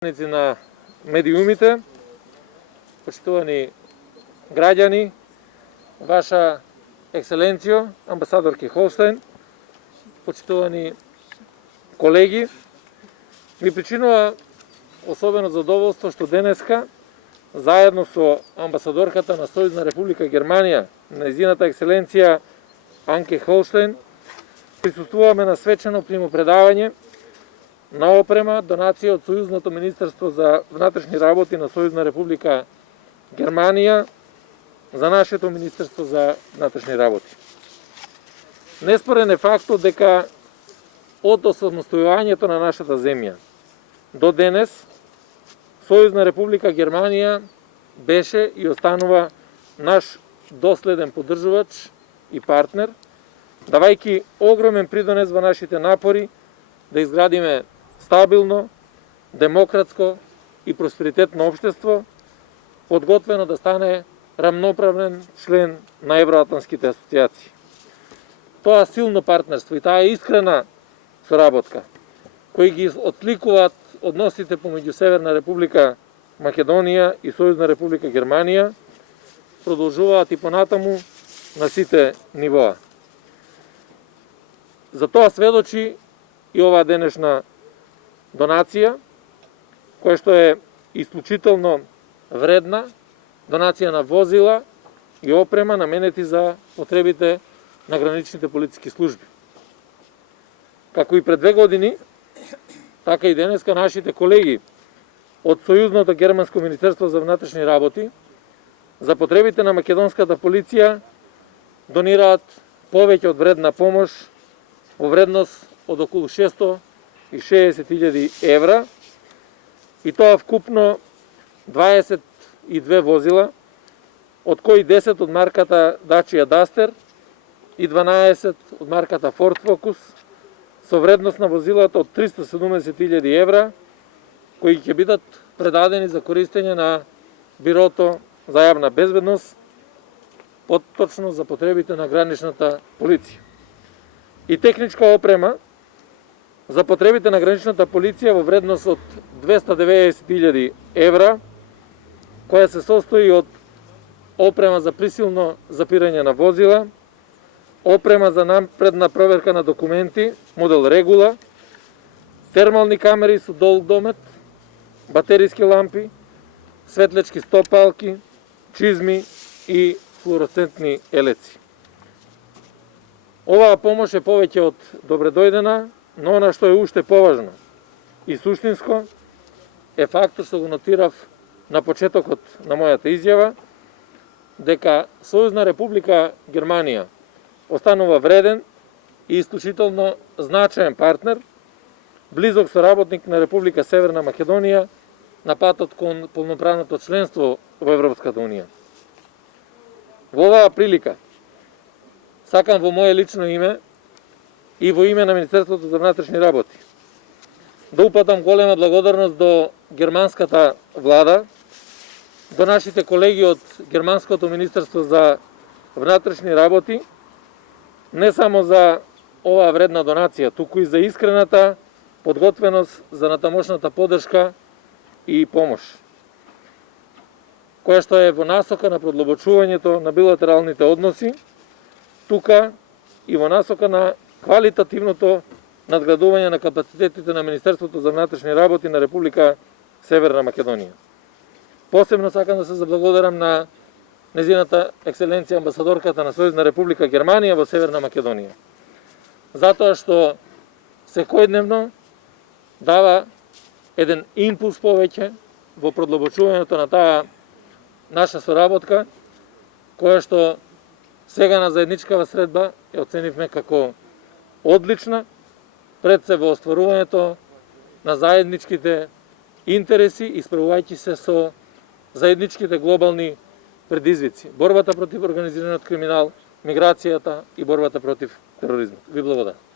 На медиумите, почитувани граѓани, Ваша екселенцијо, амбасадорки Холштајн, почитувани колеги, ми причинува особено задоволство што денеска, заедно со амбасадорката на Сојузна Република Германија, нејзината екселенција Анке Холштајн, присуствуваме на свечено примопредавање на опрема, донација од Сојузното министерство за внатрешни работи на Сојузна Република Германија за нашето Министерство за внатрешни работи. Неспорен е фактот дека од осамостојувањето на нашата земја до денес Сојузна Република Германија беше и останува наш доследен поддржувач и партнер, давајќи огромен придонес во нашите напори да изградиме стабилно, демократско и просперитетно општество, подготвено да стане рамноправен член на евроатлантските асоциации. Тоа силно партнерство и таа искрена соработка, кои ги отсликуваат односите помеѓу Северна Република Македонија и Сојузна Република Германија, продолжуваат и понатаму на сите нивоа. За тоа сведочи и оваа денешна донација, која што е исклучително вредна, донација на возила и опрема наменети за потребите на граничните полициски служби. Како и пред 2 години, така и денеска нашите колеги од Сојузното германско Министерство за внатрешни работи за потребите на македонската полиција донираат повеќе од вредна помош во вредност од околу 660.000 евра, и тоа вкупно 22 возила, од кои 10 од марката Dacia Duster и 12 од марката Ford Focus, со вредност на возилата од 370.000 евра, кои ќе бидат предадени за користење на Бирото за јавна безбедност, поточно за потребите на граничната полиција. И техничка опрема за потребите на граничната полиција во вредност од 290.000 евра, која се состои од опрема за присилно запирање на возила, опрема за напредна проверка на документи, модел Регула, термални камери со долг домет, батериски лампи, светлечки стопалки, чизми и флуоресцентни елеци. Оваа помош е повеќе од добредојдена, но она што е уште поважно и суштинско е фактот што го нотирав на почетокот на мојата изјава, дека Сојузна Република Германија останува вреден и исклучително значаен партнер, близок соработник на Република Северна Македонија на патот кон полноправното членство во Европската унија. Во оваа прилика сакам во моје лично име и во име на Министерството за внатрешни работи да упатам голема благодарност до германската влада, до нашите колеги од Германското Министерство за внатрешни работи, не само за оваа вредна донација, туку и за искрената подготвеност за натамошната поддршка и помош, која што е во насока на продлабочувањето на билатералните односи, тука и во насока на квалитативното надградување на капацитетите на Министерството за внатрешни работи на Република Северна Македонија. Посебно сакам да се заблагодарам на нејзината екселенција амбасадорката на Сојузна Република Германија во Северна Македонија, затоа што секојдневно дава еден импулс повеќе во продлабочувањето на таа наша соработка, која што сега на заедничкава средба ја оценивме како одлична, пред се во остварувањето на заедничките интереси и справувајќи се со заедничките глобални предизвици, борбата против организираниот криминал, миграцијата и борбата против тероризмот. Ви благодарам.